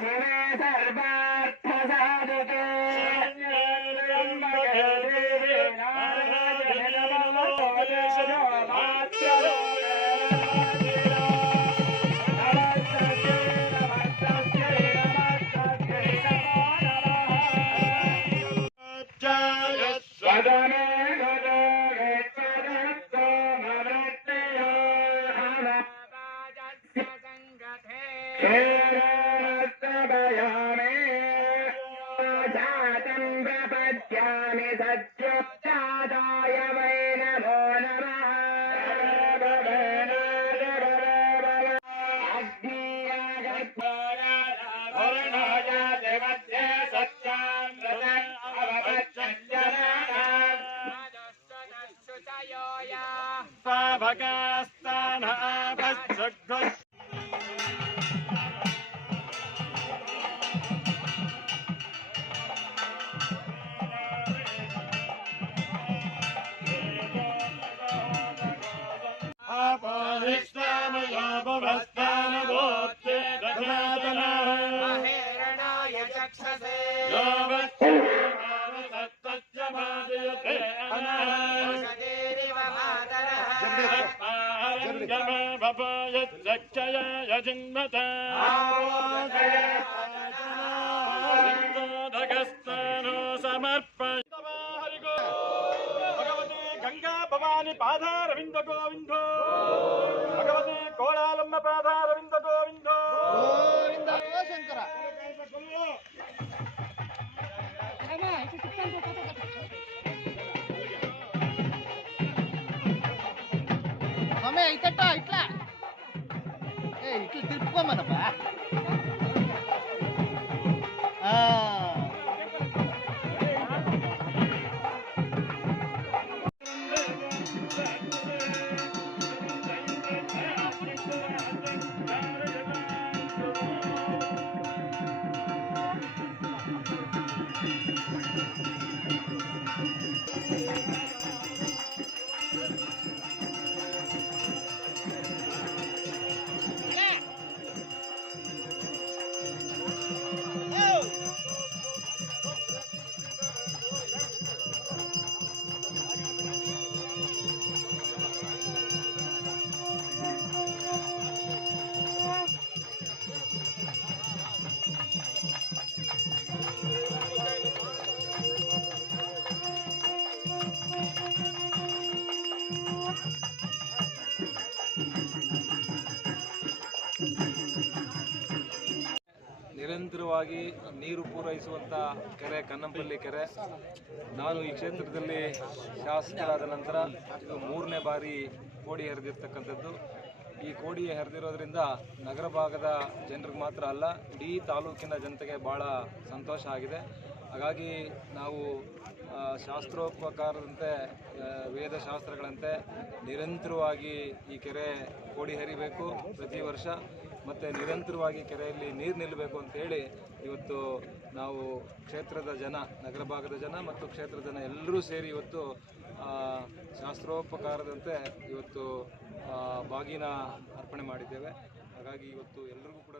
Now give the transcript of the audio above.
शिवे सर्वार्थसाधिके प्रपद्यामि सत्योत्तादाय वै नमो नमः वरुणोय देवस्य सत्यामृत अवपच्यञ्जनानाय पावकास्तानः महेरणाय चक्षसे औषधेरिव मातरः समर्पय भगवती गंगा भवानी पादारविंद गोविंदो भगवती कोलालम्ब पादारविंद गोविंदो गोविंद शंकर समय इट्ला इट्ला तिर्कोमनप्ಪ ನಿರಂತರವಾಗಿ ನೀರು ಪೂರೈಸುವಂಥ ಕೆರೆ ಕನ್ನಂಪಲ್ಲಿ ಕೆರೆ. ನಾನು ಈ ಕ್ಷೇತ್ರದಲ್ಲಿ ಶಾಸಕರಾದ ನಂತರ ಇದು 3ನೇ ಬಾರಿ ಕೋಡಿ ಹರಿದಿರ್ತಕ್ಕಂಥದ್ದು. ಈ ಕೋಡಿ ಹರಿದಿರೋದ್ರಿಂದ ನಗರ ಭಾಗದ ಜನರಿಗೆ ಮಾತ್ರ ಅಲ್ಲ, ಇಡೀ ತಾಲೂಕಿನ ಜನತೆಗೆ ಭಾಳ ಸಂತೋಷ ಆಗಿದೆ. ಹಾಗಾಗಿ ನಾವು ಶಾಸ್ತ್ರೋಪಕಾರದಂತೆ ವೇದಶಾಸ್ತ್ರಗಳಂತೆ ನಿರಂತರವಾಗಿ ಈ ಕೆರೆ ಕೋಡಿ ಹರಿಬೇಕು ಪ್ರತಿ ವರ್ಷ, ಮತ್ತು ನಿರಂತರವಾಗಿ ಕೆರೆಯಲ್ಲಿ ನೀರು ನಿಲ್ಲಬೇಕು ಅಂತೇಳಿ ಇವತ್ತು ನಾವು ಕ್ಷೇತ್ರದ ಜನ, ನಗರ ಭಾಗದ ಜನ ಮತ್ತು ಕ್ಷೇತ್ರದ ಜನ ಎಲ್ಲರೂ ಸೇರಿ ಇವತ್ತು ಶಾಸ್ತ್ರೋಪಕಾರದಂತೆ ಇವತ್ತು ಬಾಗಿನ ಅರ್ಪಣೆ ಮಾಡಿದ್ದೇವೆ. ಹಾಗಾಗಿ ಇವತ್ತು ಎಲ್ಲರಿಗೂ ಕೂಡ